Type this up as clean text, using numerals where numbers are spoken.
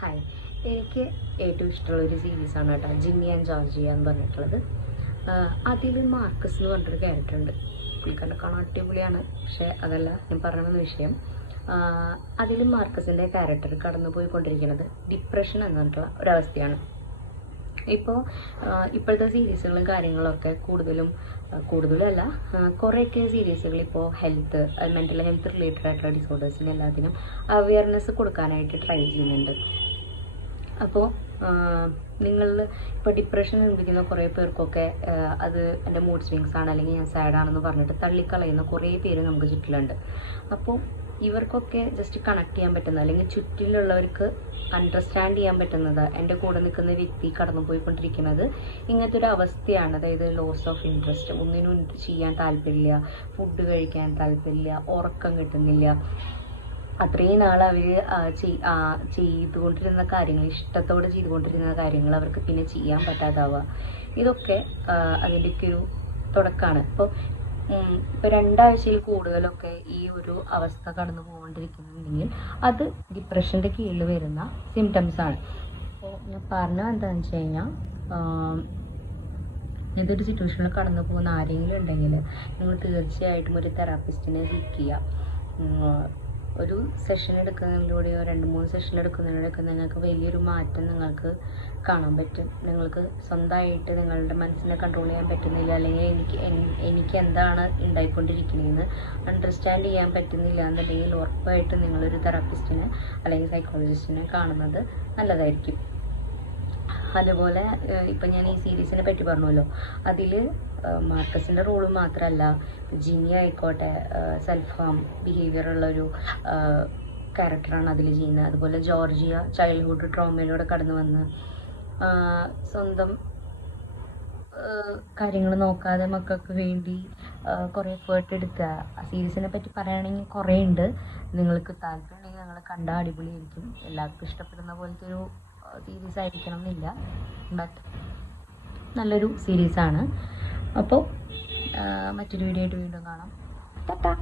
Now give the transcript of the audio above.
Hi, എനിക്ക് ഏറ്റവും ഇഷ്ടമുള്ളൊരു സീരീസാണ് കേട്ടോ ജിന്നി ആൻഡ് ജോർജിയ എന്ന് പറഞ്ഞിട്ടുള്ളത്. അതിൽ മാർക്കസ് എന്ന് പറഞ്ഞിട്ടൊരു ക്യാരക്ടറുണ്ട്. പുള്ളിക്കാരനെ കാണാൻ അടിപൊളിയാണ്. പക്ഷേ അതല്ല ഞാൻ പറഞ്ഞ വിഷയം. അതിൽ മാർക്കസിൻ്റെ ക്യാരക്ടർ കടന്നു പോയിക്കൊണ്ടിരിക്കുന്നത് ഡിപ്രഷൻ എന്ന് പറഞ്ഞിട്ടുള്ള ഒരവസ്ഥയാണ്. ഇപ്പോഴത്തെ സീരീസുകളും കാര്യങ്ങളൊക്കെ കൂടുതലല്ല, കുറേയൊക്കെ സീരീസുകൾ ഇപ്പോൾ മെൻ്റൽ ഹെൽത്ത് റിലേറ്റഡ് ആയിട്ടുള്ള ഡിസോർഡേഴ്സിന് എല്ലാത്തിനും അവയർനെസ് കൊടുക്കാനായിട്ട് ട്രൈ ചെയ്യുന്നുണ്ട്. അപ്പോൾ നിങ്ങൾ ഇപ്പോൾ ഡിപ്രഷൻ അനുഭവിക്കുന്ന കുറേ പേർക്കൊക്കെ അത് എൻ്റെ മൂഡ് സ്വിങ്സ് ആണ്, അല്ലെങ്കിൽ ഞാൻ സാഡാണെന്ന് പറഞ്ഞിട്ട് തള്ളിക്കളയുന്ന കുറേ പേര് നമുക്ക് ചുറ്റിലുണ്ട്. അപ്പോൾ ഇവർക്കൊക്കെ ജസ്റ്റ് കണക്ട് ചെയ്യാൻ പറ്റുന്ന, അല്ലെങ്കിൽ ചുറ്റിലുള്ളവർക്ക് അണ്ടർസ്റ്റാൻഡ് ചെയ്യാൻ പറ്റുന്നത്, എൻ്റെ കൂടെ നിൽക്കുന്ന വ്യക്തി കടന്നു പോയിക്കൊണ്ടിരിക്കുന്നത് ഇങ്ങനത്തെ ഒരു അവസ്ഥയാണ്. അതായത് ലോസ് ഓഫ് ഇൻട്രസ്റ്റ്, ഒന്നിനും ചെയ്യാൻ താല്പര്യമില്ല, ഫുഡ് കഴിക്കാൻ താല്പര്യമില്ല, ഉറക്കം കിട്ടുന്നില്ല. അത്രയും നാൾ അവർ ചെയ്തുകൊണ്ടിരുന്ന കാര്യങ്ങൾ, ഇഷ്ടത്തോടെ ചെയ്തുകൊണ്ടിരുന്ന കാര്യങ്ങൾ അവർക്ക് പിന്നെ ചെയ്യാൻ പറ്റാതാവുക, ഇതൊക്കെ അതിൻ്റെയൊക്കെ ഒരു തുടക്കമാണ്. ഇപ്പോൾ 2 ആഴ്ചയിൽ കൂടുതലൊക്കെ ഈ ഒരു അവസ്ഥ കടന്നു പോകൊണ്ടിരിക്കുന്നുണ്ടെങ്കിൽ അത് ഡിപ്രഷൻ്റെ കീഴിൽ വരുന്ന സിംറ്റംസ് ആണ്. അപ്പോൾ ഞാൻ പറഞ്ഞത് എന്താണെന്ന് വെച്ച് കഴിഞ്ഞാൽ, ഇതൊരു സിറ്റുവേഷനിൽ കടന്നു പോകുന്ന ആരെങ്കിലും ഉണ്ടെങ്കിൽ നിങ്ങൾ തീർച്ചയായിട്ടും ഒരു തെറാപ്പിസ്റ്റിനെ സീക്ക് ചെയ്യുക. ഒരു സെഷൻ എടുക്കുന്നതിലൂടെയോ 2-3 സെഷൻ എടുക്കുന്നതിലൂടെയൊക്കെ നിങ്ങൾക്ക് വലിയൊരു മാറ്റം നിങ്ങൾക്ക് കാണാൻ പറ്റും. നിങ്ങൾക്ക് സ്വന്തമായിട്ട് നിങ്ങളുടെ മനസ്സിനെ കൺട്രോൾ ചെയ്യാൻ പറ്റുന്നില്ല, അല്ലെങ്കിൽ എനിക്ക് എന്താണ് ഉണ്ടായിക്കൊണ്ടിരിക്കുന്നതെന്ന് അണ്ടർസ്റ്റാൻഡ് ചെയ്യാൻ പറ്റുന്നില്ല എന്നുണ്ടെങ്കിൽ ഉറപ്പായിട്ട് നിങ്ങളൊരു തെറാപ്പിസ്റ്റിനെ അല്ലെങ്കിൽ സൈക്കോളജിസ്റ്റിനെ കാണുന്നത് നല്ലതായിരിക്കും. അതുപോലെ ഇപ്പം ഞാൻ ഈ സീരീസിനെ പറ്റി പറഞ്ഞല്ലോ, അതിൽ മാർക്കസിൻ്റെ റോള് മാത്രമല്ല, ജിനി ആയിക്കോട്ടെ സെൽഫ് ഹാം ബിഹേവിയർ ഉള്ളൊരു ക്യാരക്ടറാണ് അതിൽ ചെയ്യുന്നത്. അതുപോലെ ജോർജിയ ചൈൽഡ്ഹുഡ് ട്രോമയിലൂടെ കടന്നു വന്ന് സ്വന്തം കാര്യങ്ങൾ നോക്കാതെ മക്കൾക്ക് വേണ്ടി കുറേ എഫേർട്ട് എടുക്കുക. ആ സീരീസിനെ പറ്റി പറയുകയാണെങ്കിൽ കുറേ ഉണ്ട്. നിങ്ങൾക്ക് താല്പര്യമുണ്ടെങ്കിൽ നിങ്ങൾ കണ്ടാൽ അടിപൊളിയായിരിക്കും. എല്ലാവർക്കും ഇഷ്ടപ്പെടുന്ന പോലത്തെ ഒരു സീരീസ് ആയിരിക്കണം എന്നില്ല, ബട്ട് നല്ലൊരു സീരീസാണ്. അപ്പോൾ മറ്റൊരു വീഡിയോ ആയിട്ട് വീണ്ടും കാണാം. ടാറ്റാ.